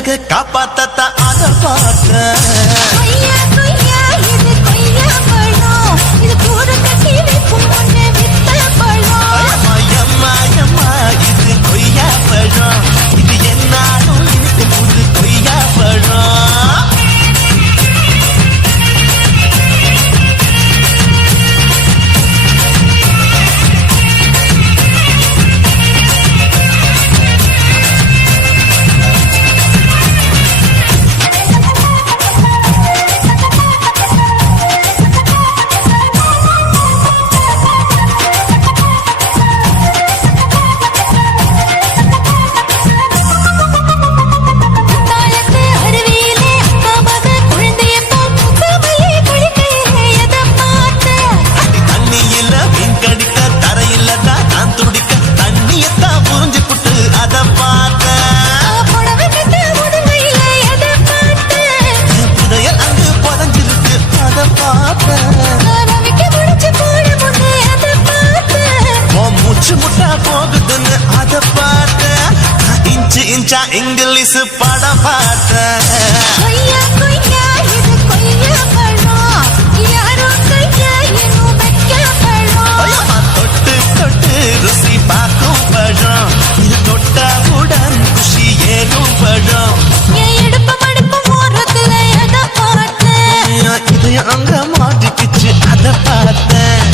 கட்டழக காப்பாத்தா அத பார்த்த இது கொய்யா பழம் இது என்னாலும் இனிப்பு புது கொய்யா பழம் இங்கிலீஷ் படம் பார்த்த தொட்டு தொட்டு ருசி பார்க்கும் பழம் இது தொட்டவுடன் குஷி ஏறும் பழம் இதயம் அங்க மாட்டிக்கிச்சு அதை பார்த்தேன்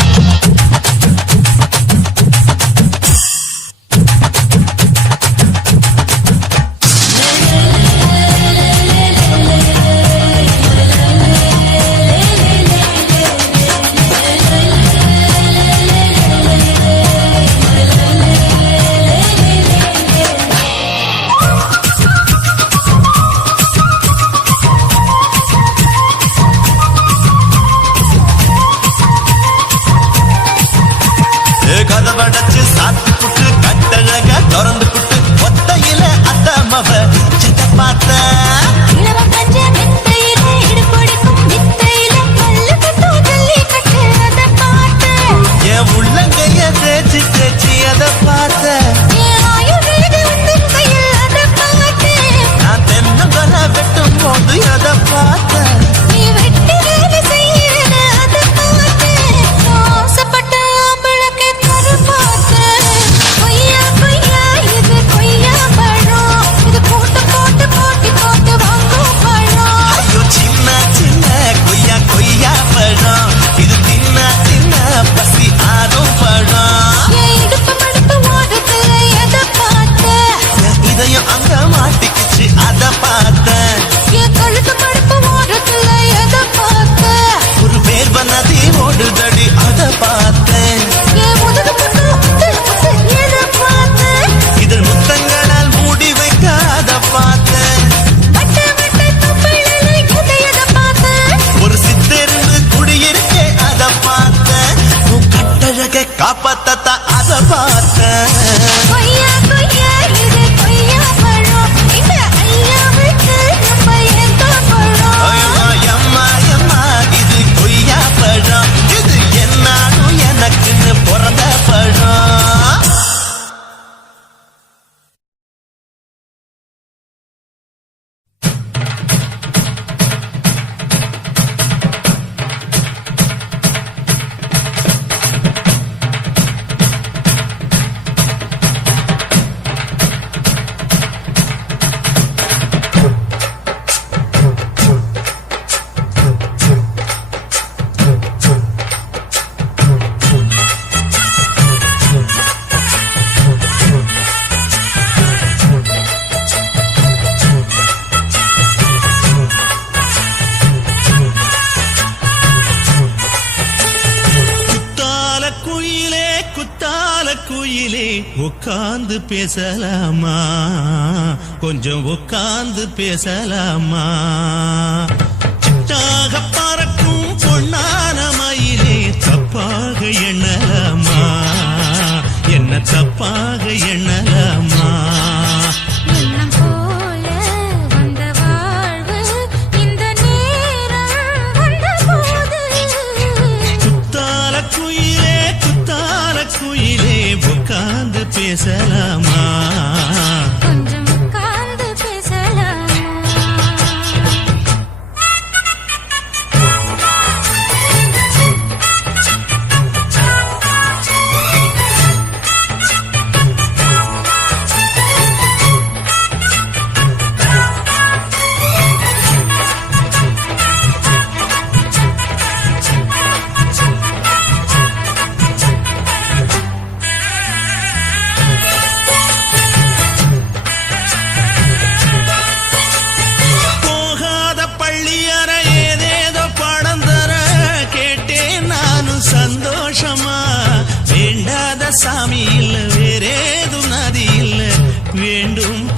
கதவடைச்சு சாத்து புட்டு கட்டழக திறந்து புட்டு ஒத்தையில அத்தமவ சித்த பார்த்த என் உள்ளங்கைய தேய்ச்சி தேய்ச்சி அதை பார்த்த நான் தென்னங்கொலை வெட்டும் போது அதை பார்த்த இது தின்ன தின்ன பசி ஆடும் பழம் இதயம் அங்க மாட்டிக்கிச்சு அத பார்த்தேன் ஒரு வேர்வ நதி ஓடுதடி அத பார்த்தேன் இதில் முத்தங்களால் மூடி வைக்க அத பார்த்தேன் ஒரு சித்தெருந்து குடியிருக்கே அத பார்த்தேன் கட்டழக காப்பாத்தா அத பார்த்தேன் இது கொய்யா பழம் இது என்னாலும் எனக்குன்னு பிறந்த பழம் குயிலே உட்கார்ந்து பேசலாமா கொஞ்சம் உட்கார்ந்து பேசலாமா சிட்டாக பறக்கும் பொன்னான மயிலே தப்பாக எண்ணலாமா என்ன தப்பாக எண்ணலாமா உட்கார்ந்து பேசலாமா கொஞ்சம் உட்கார்ந்து பேசலாமா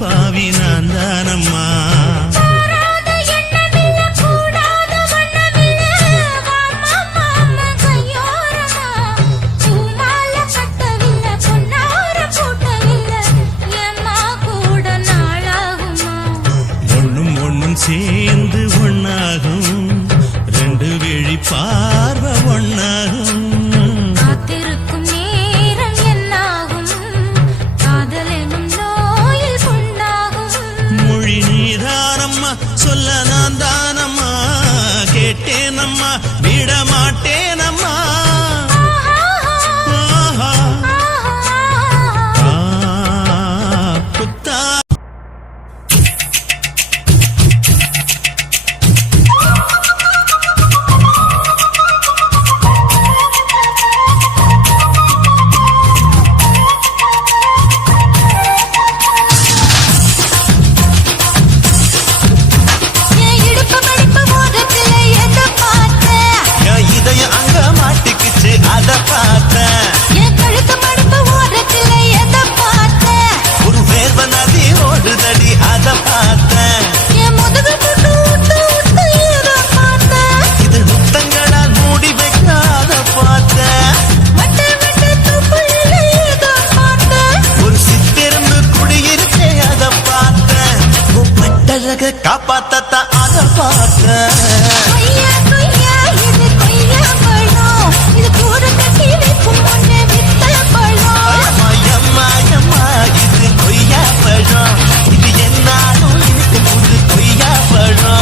பாவி நான் தானம்மா. சேர்ந்து ஒன்னாகும் ரெண்டு விழி பார்வை ஒன்னாகும். காத்திருக்கும் நேரம் என்னாகும் காதல் எனும் நோயில் புண்ணாகும். மொழி நீதானம்மா சொல்ல நான் தானம்மா கேட்டேனம்மா விட மாட்டேனம்மா. காப்பாத்தா அத பார்த்த இது என்னாலும் எனக்கு புது கொய்யா பழம்.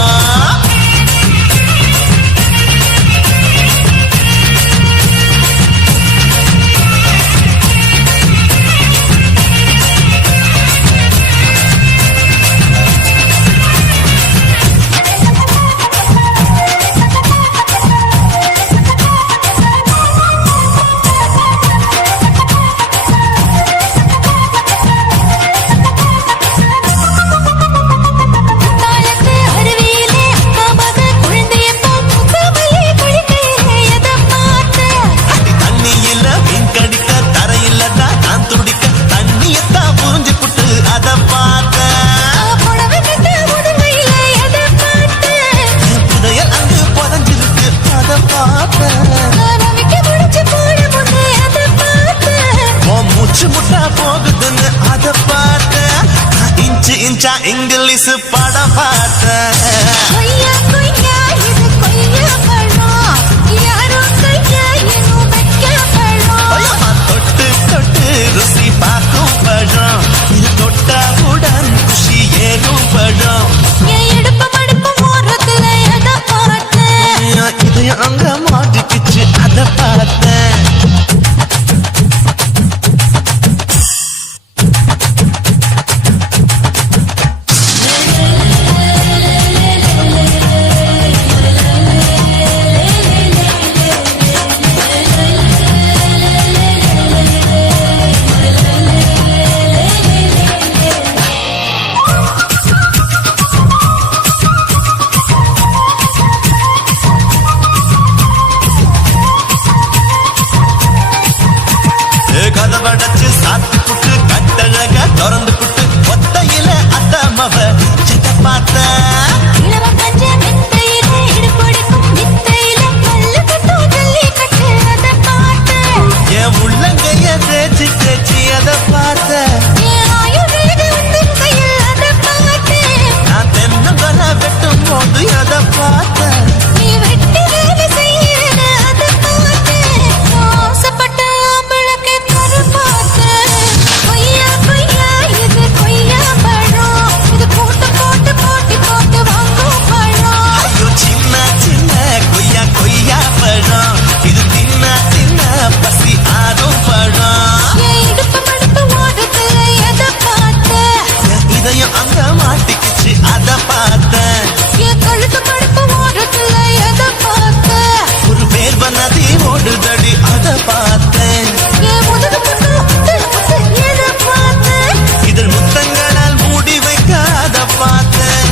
போகுதுன்னு அத பார்த்த இன்ச்சு இன்ச்சா இங்கிலீஷ் படம் பார்த்த. தொட்டு தொட்டு ருசி பார்க்கும் பழம் இது தொட்டாவுடன் குஷி ஏறும் பழம். இதையும் அங்க மாட்டிக்கிச்சு அத பார்த்தேன். கதவடைச்சு சாத்தி புட்டு கட்டழக திறந்து புட்டு ஒத்தையில அத்த மவ சித்த பார்த்த. என் உள்ளங்கைய தேய்ச்சி தேய்ச்சி அத பார்த்த. நான் தென்னங்கொலை வெட்டும் போது அத பார்த்த. இது தின்ன தின்ன பசி ஆடும் பழம். இதயம் அங்க மாட்டிக்கிச்சு அத பார்த்தேன். ஒரு வேர்வ நதி ஓடுதடி அத பார்த்தேன். இதில் முத்தங்களால் மூடி வைக்க அத பார்த்தேன்.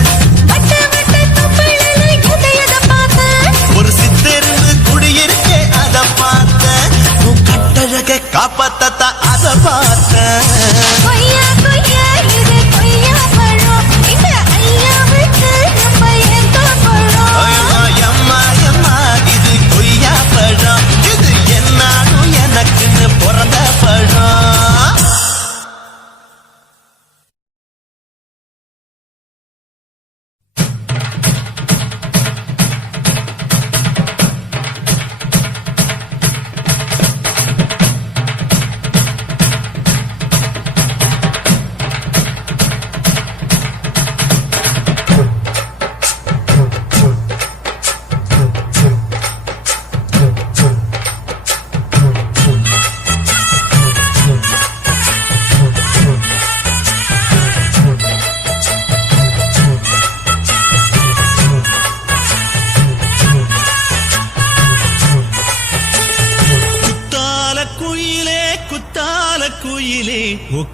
ஒரு சித்தெருந்து குடியிருக்கே அத பார்த்தேன். கட்டழக காப்பாத்தா அத பார்த்தேன்.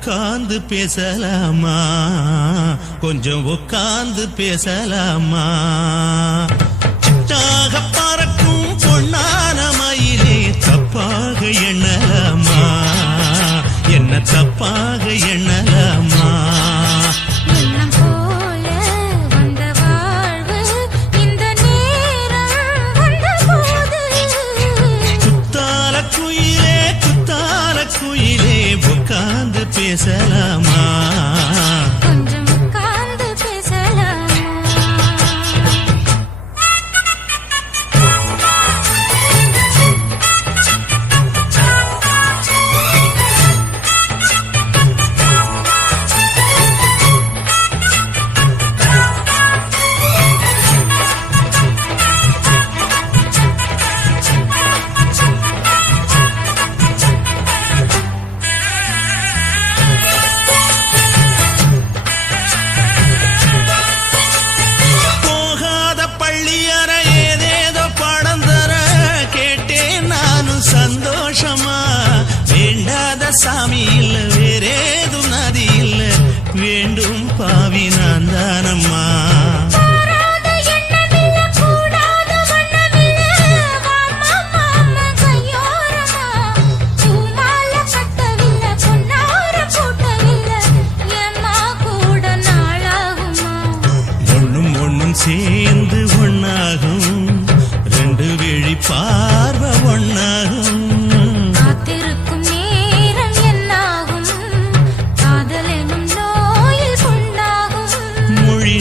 உட்கார்ந்து பேசலாமா, கொஞ்சம் உட்கார்ந்து பேசலாமா. சிட்டாக பறக்கும் பொன்னான மயிலே தப்பாக எண்ணலாமா, என்ன தப்பாக எண்ணலாமா. எண்ணம் போல வந்த வாழ்வு இந்த நேரம் வந்தபோது குத்தால குயிலே உட்கார்ந்து பேசலாமா, கொஞ்சம் உட்கார்ந்து பேசலாமா. போகாத பள்ளியற ஏதேதோ பாடம் தர கேட்டேன் நானும் சந்தோஷமா. வேண்டாத சாமி இல்ல வேறேதும் நதி இல்ல வேண்டும் பாவினா